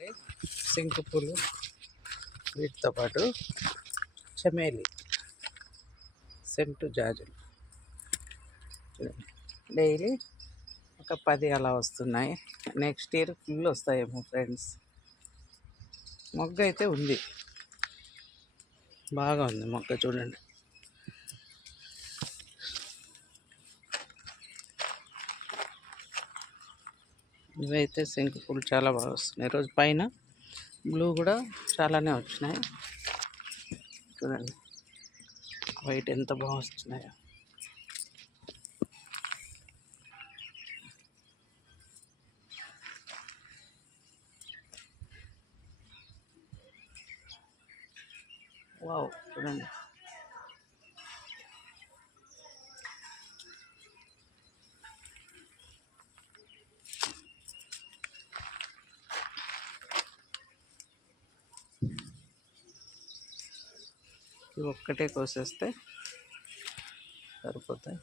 శంకు పూలు, వీటితో పాటు చమేలి, సెంటు జాజులు డైలీ ఒక 10 అలా వస్తున్నాయి. నెక్స్ట్ ఇయర్ ఫుల్ వస్తాయేమో ఫ్రెండ్స్. మొగ్గ అయితే ఉంది, బాగా ఉంది మొగ్గ చూడండి. ఇవైతే శంకు పూలు చాలా బాగా వస్తున్నాయి. రోజు పైన బ్లూ కూడా చాలానే వచ్చినాయి చూడండి. వైట్ ఎంత బాగా వస్తున్నాయో. వావ్ చూడండి. ఇవి ఒక్కటే కోసేస్తే సరిపోతాయి.